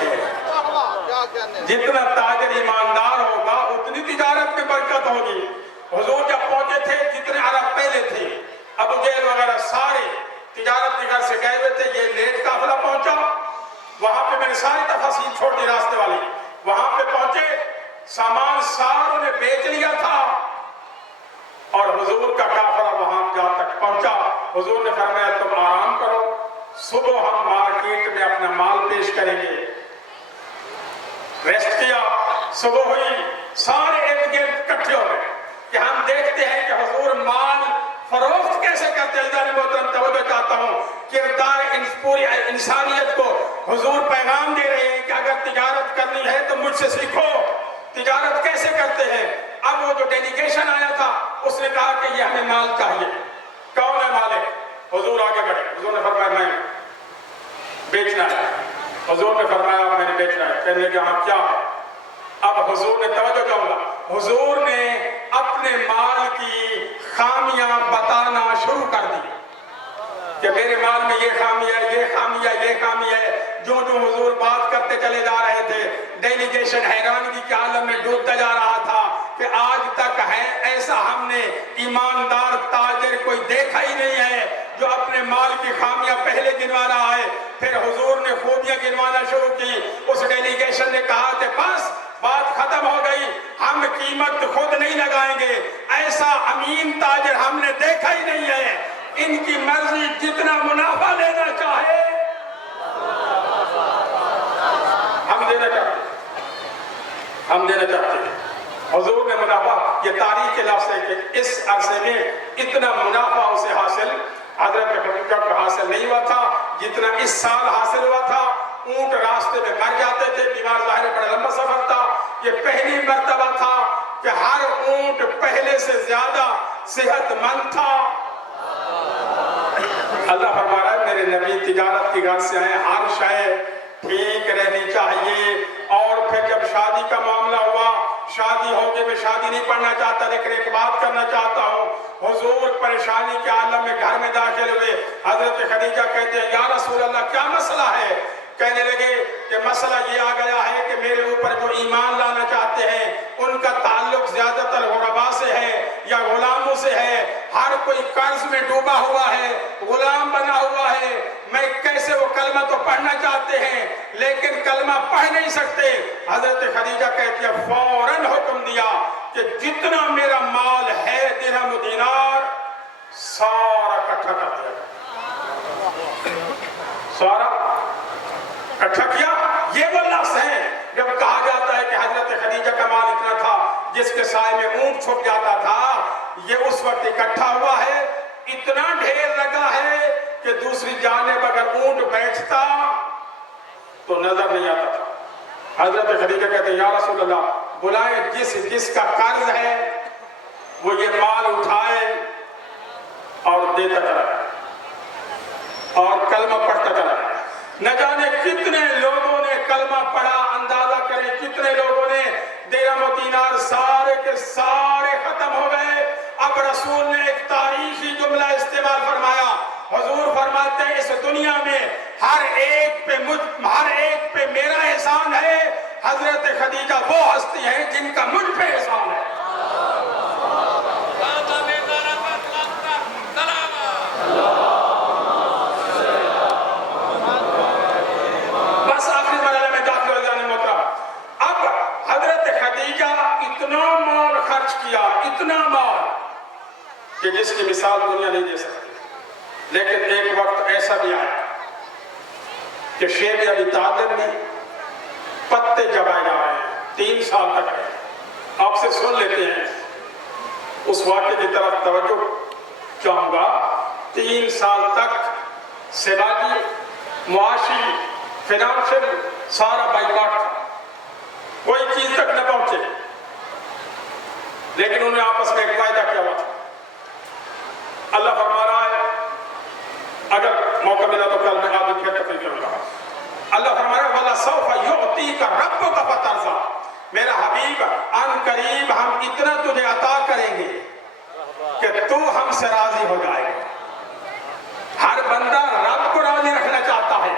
ہے. جتنا تاجر ایماندار ہوگا اتنی تجارت میں برکت ہوگی. حضور جب پہنچے تھے جتنے عرب پہلے تھے ابو جہل وغیرہ سارے تجارت کے گھر سے گئے ہوئے تھے. یہ لیٹ قافلہ پہنچا, وہاں پہ میں نے ساری تفاصیل چھوڑ دی راستے والی. وہاں پہ پہنچے, سامان ساروں نے بیچ لیا تھا اور حضور کا قافلہ وہاں جا تک پہنچا. حضور نے فرمایا تم آرام کرو, صبح ہم مارکیٹ میں اپنا مال پیش کریں گے. ریسٹ کیا, صبح ہوئی, سارے ارد گرد اکٹھے ہو گئے کہ ہم دیکھتے ہیں کہ حضور مال فروخت کیسے کرتے ہیں. عزیزان محترم توجہ چاہتا ہوں, کردار پوری انسانیت کو حضور پیغام دے رہے ہیں کہ اگر تجارت کرنی ہے تو مجھ سے سیکھو تجارت کیسے کرتے ہیں. اب وہ جو ڈیلیگیشن آیا تھا اس نے کہا کہ یہ ہمیں مال چاہیے. کون ہے مالک؟ حضور آگے بڑھے. حضور نے فرمایا میں بیچنا ہے. حضور نے فرمایا میں نے بیچنا ہے. کہنے لگے ہاں کیا ہے؟ اب حضور نے توجہ کروں گا, حضور نے اپنے مال کی خامیاں بتانا شروع کر دی کہ میرے مال میں یہ خامی ہے, یہ خامی ہے, یہ خامی ہے. جو حضور بات کرتے چلے جا رہے تھے ڈیلیگیشن حیرانگی کے عالم میں ڈوبتا جا رہا تھا کہ آج تک ہے ایسا ہم نے ایماندار تاجر کوئی دیکھا ہی نہیں ہے جو اپنے مال کی خامیاں پہلے گنوا رہا ہے. پھر حضور نے خوبیاں گنوانا شروع کی. اس ڈیلیگیشن نے کہا کہ بس بات ختم ہو گئی, ہم قیمت خود نہیں لگائیں گے, ایسا امین تاجر ہم نے دیکھا ہی نہیں ہے. ان کی مرضی جتنا منافع لینا چاہے ہم دینا چاہتے ہیں. حضور نے منافع, یہ تاریخ کے لفظ ہے کہ اس عرصے میں اتنا منافع اسے حاصل حضرت خدیجہ کو حاصل نہیں ہوا تھا جتنا اس سال حاصل ہوا تھا. اونٹ راستے میں مر جاتے تھے, بیمار ظاہر بڑا لمبا سفر تھا. یہ پہلی مرتبہ تھا کہ ہر اونٹ پہلے سے زیادہ صحت مند تھا. اللہ فرما رہا ہے میرے نبی تجارت کی گھر سے آئے, ہر شے ٹھیک رہنی چاہیے. اور پھر جب شادی کا معاملہ ہوا, شادی ہو گئی, میں شادی نہیں پڑھنا چاہتا لیکن ایک بات کرنا چاہتا ہوں. حضور پریشانی کے عالم میں گھر میں داخل ہوئے. حضرت خدیجہ کہتے ہیں یا رسول اللہ کیا مسئلہ ہے؟ کہنے لگے کہ مسئلہ یہ آ گیا ہے کہ میرے اوپر جو ایمان لانا چاہتے ہیں ان کا تعلق زیادہ تر غربا سے ہے یا غلاموں سے ہے. ہر کوئی قرض میں ڈوبا ہوا ہے, غلام بنا ہوا ہے. میں کیسے, وہ کلمہ تو پڑھنا چاہتے ہیں لیکن کلمہ پڑھ نہیں سکتے. حضرت خدیجہ کہتی ہے فوراً حکم دیا کہ جتنا میرا مال ہے درہم و دینار سارا اکٹھا کر دیا. سارا اکٹھا کیا. یہ وہ لفظ ہے جب کہا جاتا ہے کہ حضرت خدیجہ کا مال اتنا تھا جس کے سائے میں اونٹ چھپ جاتا تھا, یہ اس وقت اکٹھا ہوا ہے. اتنا ڈھیر لگا ہے کہ دوسری جانب اگر اونٹ بیٹھتا تو نظر نہیں آتا تھا. حضرت خدیجہ کہتے ہیں یا رسول اللہ بلائیں جس کا قرض ہے وہ یہ مال اٹھائے اور دیتا چلا اور کلمہ پڑھتا چلا. نہ جانے کتنے لوگوں نے کلمہ پڑھا, اندازہ کریں کتنے لوگوں نے. درہم و دینار سارے کے سارے ختم ہو گئے. اب رسول نے ایک تاریخی جملہ استعمال فرمایا. حضور فرماتے ہیں اس دنیا میں ہر ایک پہ میرا احسان ہے. حضرت خدیجہ وہ ہستی ہیں جن کا مجھ پہ احسان ہے. بس آخری مرحلے میں داخل ہو جانے محترم. اب حضرت خدیجہ اتنا مال خرچ کیا, اتنا مال کہ جس کی مثال دنیا نہیں دے سکتی. لیکن ایک وقت ایسا بھی آیا کہ شیب ابی طالب نے پتے جبائے جا رہے ہیں 3 سال تک رہے. آپ سے سن لیتے ہیں اس واقعے کی طرف توجہ چاہوں گا. 3 سال تک سماجی, معاشی, فنانشل سارا بائیکاٹ تھا, کوئی چیز تک نہ پہنچے. لیکن انہوں نے آپس میں ایک وعدہ کیا ہوا تھا. اللہ فرما رہا ہے, اگر موقع ملا تو کل میں آدھی پھر تقریر کروں گا. اللہ فرما رہا ہے وَلَسَوْفَ يُعْطِيكَ رَبُّكَ فَتَرْضَىٰ. میرا حبیب ان قریب ہم اتنا تجھے عطا کریں گے کہ تو ہم سے راضی ہو جائے گا. ہر بندہ رب کو راضی رکھنا چاہتا ہے.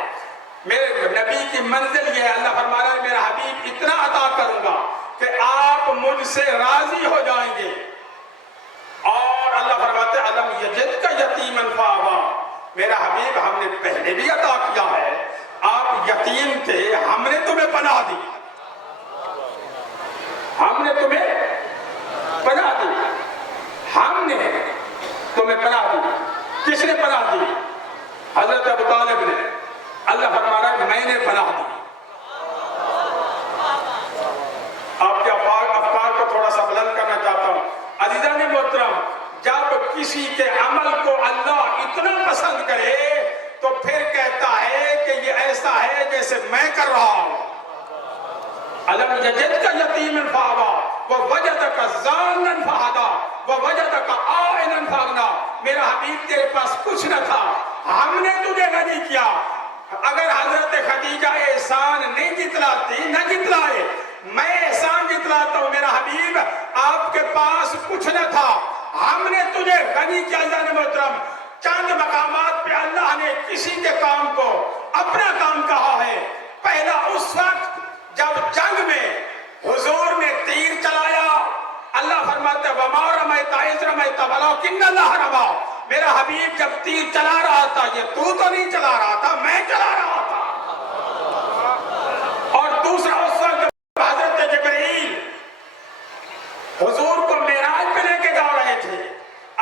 میرے نبی کی کی منزل یہ ہے، اللہ فرما رہا ہے میرا حبیب اتنا عطا کروں گا کہ آپ مجھ سے راضی ہو جائیں گے۔ اور اللہ فرماتے ہیں الم یجد کا یتیما فآویٰ، میرا حبیب ہم نے پہلے بھی عطا کیا ہے، آپ یتیم تھے، ہم نے تمہیں پناہ دی، ہم نے تمہیں پناہ دی، ہم نے تمہیں پناہ دی۔ کس نے پناہ دی؟ حضرت ابو طالب نے۔ اللہ فرما رہا ہے میں نے پناہ دی۔ آپ کے افکار کو تھوڑا سا بلند کرنا چاہتا ہوں۔ عزیزان محترم، جب کسی کے عمل کو اللہ اتنا پسند کرے تو پھر کہتا ہے کہ یہ ایسا ہے جیسے میں کر رہا ہوں۔ الم یجدک یتیما فآویٰ ووجدک ضالا فہدیٰ ووجدک عائلا فاغنیٰ، میرا حبیب تیرے پاس کچھ نہ تھا، ہم نے تجھے غنی کیا۔ اگر حضرت خدیجہ احسان نہیں جتلاتی، نہ جتلائے، میں احسان جتلاتا ہوں میرا حبیب، آپ کے پاس کچھ نہ تھا، ہم نے تجھے غنی کیا۔ جان محترم، چند مقامات پہ اللہ نے کسی کے کام کو اپنا کام کہا ہے۔ پہلا اس وقت جب جنگ میں حضور نے تیر چلایا، اللہ فرماتا ہے وَمَا رَمَيْتَ إِذْ رَمَيْتَ وَلَكِنَّ اللَّهَ رَمَىٰ، میرا حبیب جب تیر چلا رہا تھا یہ تو نہیں چلا رہا تھا، میں چلا رہا تھا۔ اور دوسرا اس وقت جب حضرت جبرائیل حضور کو معراج پہ لے کے جا رہے تھے،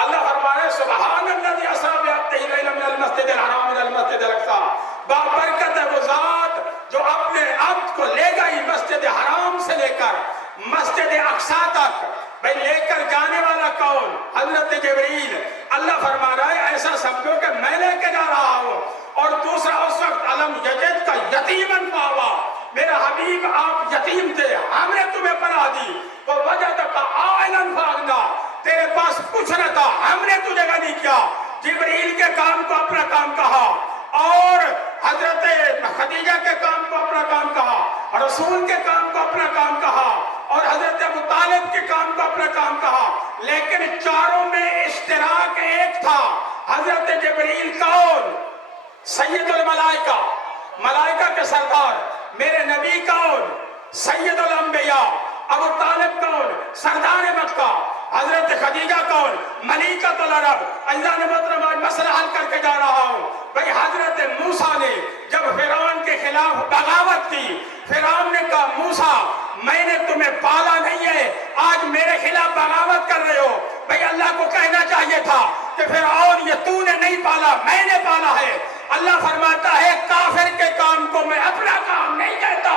اللہ فرما رہے سبحان الذی اسریٰ بعبدہ لیلا من المسجد الحرام الى المسجد الاقصیٰ، بابرکت ہے وہ ذات جو اپنے عبد کو لے گئی مسجد حرام سے لے کر مسجد اقصیٰ تک۔ بھئی لے کر جانے والا کون؟ حضرت جبرائیل۔ اللہ فرما رہا ہے ایسا سمجھو کہ میں لے کے جا رہا ہوں۔ اور دوسرا اس وقت الم یجد کا یتیما فآویٰ، میرا حبیب آپ یتیم تھے، ہم نے تمہیں پناہ دی۔ ووجدک عائلا فاغنیٰ، تیرے پاس کچھ نہ تھا، ہم نے تجھے غنی کیا۔ جبرائیل کے کام کو اپنا کام کہا، اور حضرت خدیجہ کے کام کو اپنا کام کہا، رسول کے کام کو اپنا کام کہا، اور حضرت ابو طالب کے کام کو اپنا کام کہا، لیکن چاروں میں اشتراک ایک تھا۔ حضرت جبرائیل کون؟ سید الملائکہ، ملائکہ کے سردار۔ میرے نبی کون؟ سید الانبیاء۔ ابو طالب کون؟ سردار مکہ۔ حضرت خدیجہ کون؟ ملکۃ العرب۔ عزیزان محترم، آج مسئلہ حل کر کے جا رہا ہوں۔ بھئی حضرت موسیٰ نے جب فرعون کے خلاف بغاوت کی، فرعون نے کہا موسیٰ میں نے تمہیں پالا نہیں ہے، آج میرے خلاف بغاوت کر رہے ہو۔ بھئی اللہ کو کہنا چاہیے تھا کہ فرعون یہ تو نے نہیں پالا، میں نے پالا ہے۔ اللہ فرماتا ہے کافر کے کام کو میں اپنا کام نہیں کہتا،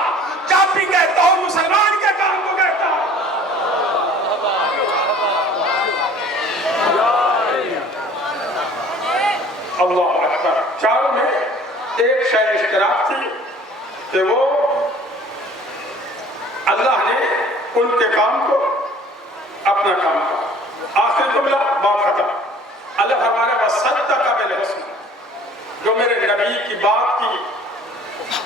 جب بھی کہتا ہوں مسلمان کے کام کو کہتا ہوں۔ اللہ اکبر۔ چاروں میں ایک شے اشتراک تھی کہ وہ اللہ نے ان کے کام کو اپنا کام کہا۔ آخر جملہ بات ختم۔ اللہ فرما رہا ہے وَصَدَّقَ بِالْحُسْنَىٰ، جو میرے نبی کی بات کی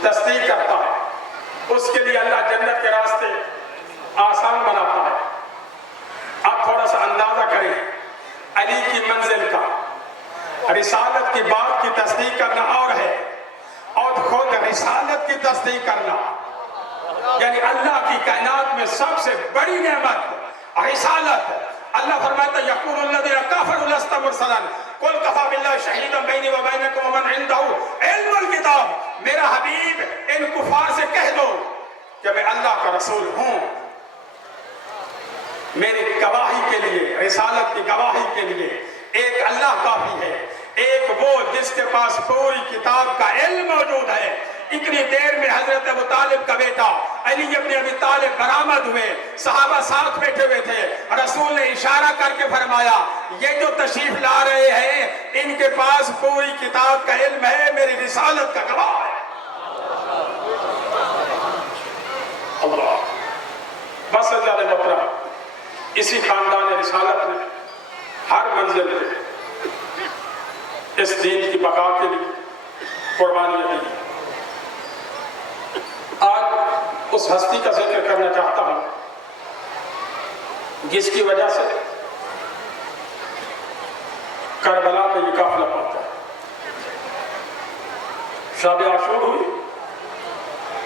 تصدیق کرتا ہے اس کے لیے اللہ جنت کے راستے آسان بناتا ہے۔ آپ تھوڑا سا اندازہ کریں علی کی منزل کا۔ رسالت کی بات کی تصدیق کرنا اور ہے، اور خود رسالت کی تصدیق کرنا، یعنی اللہ کی کائنات میں سب سے بڑی نعمت رسالت۔ اللہ فرماتا ہے یقول الذین کفروا لست مرسلا قل کفی باللہ شہیدا بینی و بینکم ومن عندہ علم الکتاب، میرا حبیب ان کفار سے کہہ دو کہ میں اللہ کا رسول ہوں، میری گواہی کے لیے، رسالت کی گواہی کے لیے ایک اللہ کافی ہے، ایک وہ جس کے پاس پوری کتاب کا علم موجود ہے۔ اتنی دیر میں حضرت ابو طالب کا بیٹا علی ابن ابی طالب برآمد ہوئے، صحابہ ساتھ بیٹھے ہوئے تھے، رسول نے اشارہ کر کے فرمایا یہ جو تشریف لا رہے ہیں ان کے پاس پوری کتاب کا علم ہے، میری رسالت کا گواہ ہے۔ اللہ بس اللہ محترم، اسی خاندان رسالت نے ہر منزل پہ اس دین کی بقا کے لیے قربانیاں دی۔ آج اس ہستی کا ذکر کرنا چاہتا ہوں جس کی وجہ سے کربلا میں یہ قافلہ پہنچا۔ شب عاشور ہوئی،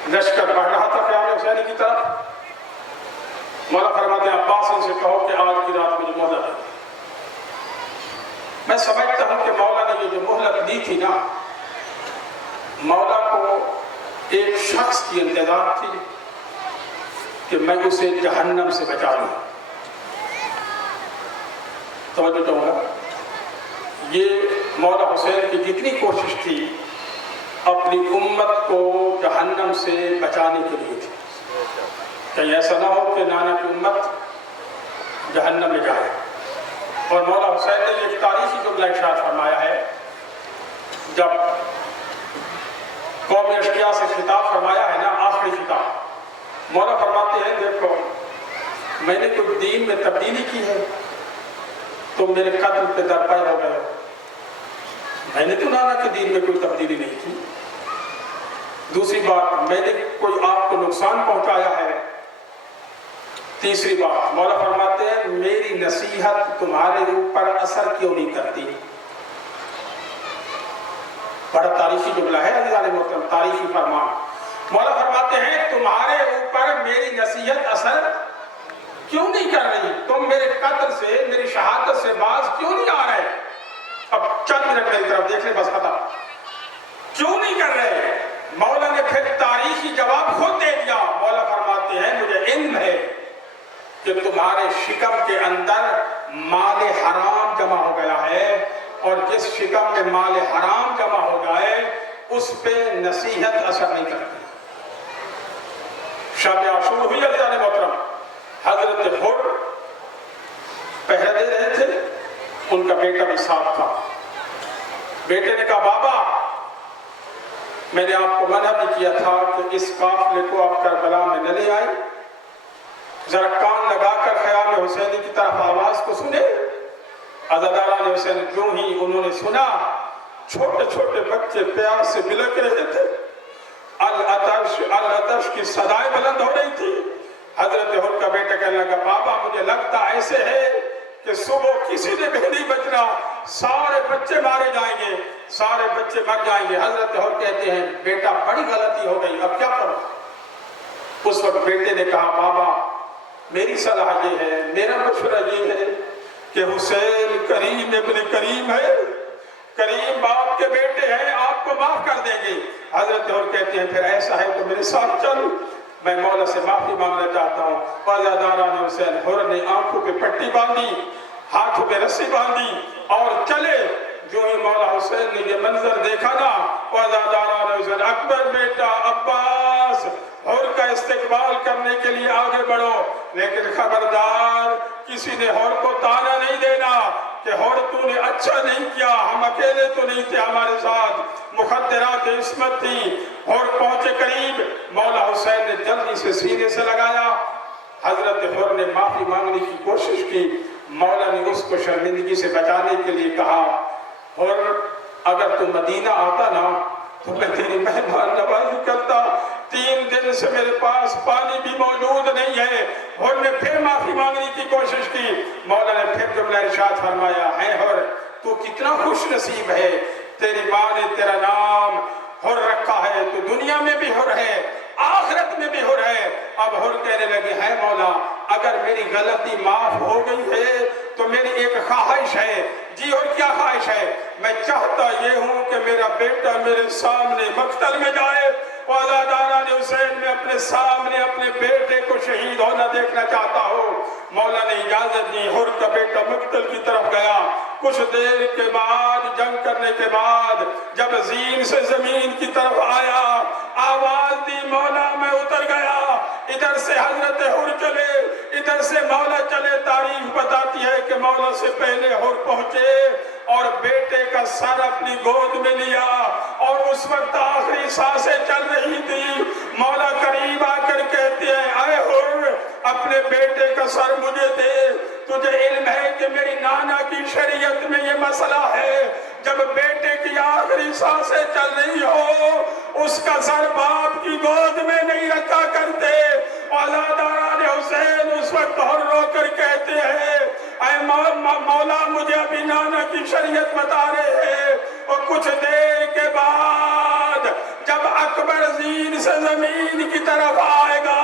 لشکر بڑھ رہا تھا خیام حسینی کی طرف. مولا فرماتے ہیں عباس ان سے کہو کہ آج کی رات مجھے مہلت ہے. میں سمجھتا ہوں کہ مولا نے یہ جو مہلت دی تھی نا، مولا کو ایک شخص کی انتظار تھی کہ میں اسے جہنم سے بچا لوں. توجہ چاہوں گا، یہ مولا حسین کی جتنی کوشش تھی اپنی امت کو جہنم سے بچانے کے لیے تھی. کہیں ایسا نہ ہو کہ نانا کی امت جہنم میں جائے. اور مولا حسین نے ایک تاریخی جملہ ارشاد فرمایا ہے، جب قوم اشقیاء سے خطاب فرمایا ہے نا، آخری خطاب، مولا فرماتے ہیں دیکھو میں نے کوئی دین میں تبدیلی کی ہے، تم میرے قتل پہ درپے ہو گئے ہو. میں نے تو نانا کے دین میں کوئی تبدیلی نہیں کی. دوسری بات، میں نے کوئی آپ کو نقصان پہنچایا ہے. تیسری بات، مولا فرماتے ہیں میری نصیحت تمہارے اوپر اثر کیوں نہیں کرتی. بڑا تاریخی جملہ ہے عزیزان محترم، تاریخی فرمان. مولا فرماتے ہیں تمہارے اوپر میری نصیحت اثر کیوں نہیں کر رہی، تم میرے قتل سے، میری شہادت سے باز کیوں نہیں آ رہے. اب چند منٹ میری طرف دیکھ لیں، بس ختم. کیوں نہیں کر رہے؟ مولا نے پھر تاریخی جواب خود دے دیا. مولا فرماتے ہیں مجھے علم ہے کہ تمہارے شکم کے اندر مال حرام جمع ہو گیا ہے، اور جس شکم میں مال حرام جمع ہو جائے اس پہ نصیحت اثر نہیں کرتی. شب عاشور ہوئی عزیزان محترم، حضرت حر پہرے دے رہے تھے، ان کا بیٹا بھی ساتھ تھا. بیٹے نے کہا بابا میں نے آپ کو منع بھی کیا تھا کہ اس قافلے کو آپ کربلا میں نہ لے آئے، ذرا کان لگا کر خیام حسینی کی طرف آواز کو سنے. عزاداران حسین جو ہی انہوں نے سنا، چھوٹے چھوٹے بچے پیاس سے بلک رہے تھے، العطش کی صدائیں بلند ہو رہی تھی. حضرت حر کا بیٹا کہنے لگا بابا مجھے لگتا ایسے ہے کہ صبح کسی نے بھی نہیں بچنا، سارے بچے مارے جائیں گے، سارے بچے مر جائیں گے. حضرت حر کہتے ہیں بیٹا بڑی غلطی ہو گئی، اب کیا کروں. اس وقت بیٹے نے کہا بابا میری صلاح یہ ہے، میرا مشورہ یہ ہے کہ حسین کریم ابن کریم ہے، کریم باپ کے بیٹے ہیں، آپ کو معاف کر دیں گے. حضرت حر کہتے ہیں پھر ایسا ہے تو میرے ساتھ چل، میں مولا سے معافی مانگنا چاہتا ہوں. عزاداران حسین حر نے آنکھوں پہ پٹی باندھی، ہاتھوں پہ رسی باندھی اور چلے. جو ہی مولا حسین نے یہ منظر دیکھا نا، عزاداران حسین اکبر بیٹا عباس حر کا استقبال کرنے کے لیے آگے بڑھو، لیکن خبردار کسی نے حر کو تانا نہیں دینا کہ حر تو نے اچھا نہیں کیا، ہم اکیلے تو نہیں تھے، ہمارے ساتھ مخدرات عصمت تھی. حر پہنچے قریب، مولا حسین نے جلدی سے سینے سے لگایا. حضرت حر نے معافی مانگنے کی کوشش کی. مولا نے اس کو شرمندگی سے بچانے کے لیے کہا حر اگر تو مدینہ آتا نا تو میں تیری مہمان نوازی کرتا، 3 دن سے میرے پاس پانی بھی موجود نہیں ہے. حر نے پھر معافی مانگنے کی کوشش کی. مولا نے پھر جملہ ارشاد فرمایا ہے حر تو کتنا خوش نصیب ہے، تیری ماں نے تیرا نام حر رکھا ہے، تو دنیا میں بھی حر ہے، آخرت میں بھی حر ہے. اب حر کہنے لگے ہے مولا اگر میری غلطی معاف ہو گئی ہے تو میری ایک خواہش ہے. جی اور کیا خواہش ہے؟ میں چاہتا یہ ہوں کہ میرا بیٹا میرے سامنے مقتل میں جائے. عزاداران حسین میں اپنے سامنے اپنے بیٹے کو شہید ہونا دیکھنا چاہتا ہوں. مولا نے اجازت دی. حر کا بیٹا مقتل کی طرف گیا. کچھ دیر کے بعد، جنگ کرنے کے بعد جب زین سے زمین کی طرف آیا، آواز دی مولا میں اتر گیا. ادھر سے حضرت حر چلے، ادھر سے مولا چلے. تاریخ بتاتی ہے کہ مولا سے پہلے حر پہنچے اور بیٹے کا سر اپنی گود میں لیا، اور اس وقت آخری سانسیں چل رہی تھی. مولا قریب آ کر کہتے ہیں اے حر اپنے بیٹے کا سر مجھے دے. تجھے علم ہے کہ میری نانا کی شریعت میں یہ مسئلہ ہے، جب بیٹے کی آخری سانسیں چل رہی ہو اس کا سر باپ کی گود میں نہیں رکھا کرتے. عزاداران حسین اس وقت حر رو کر کہتے ہیں اے مولا مجھے ابھی نانا کی شریعت بتا رہے ہیں. اور کچھ دیر کے بعد جب اکبر زین زمین سے زمین کی طرف آئے گا،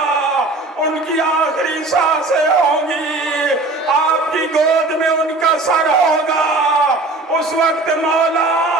ان کی آخری سانسیں ہوں گی، آپ کی گود میں ان کا سر ہوگا، اس وقت مولا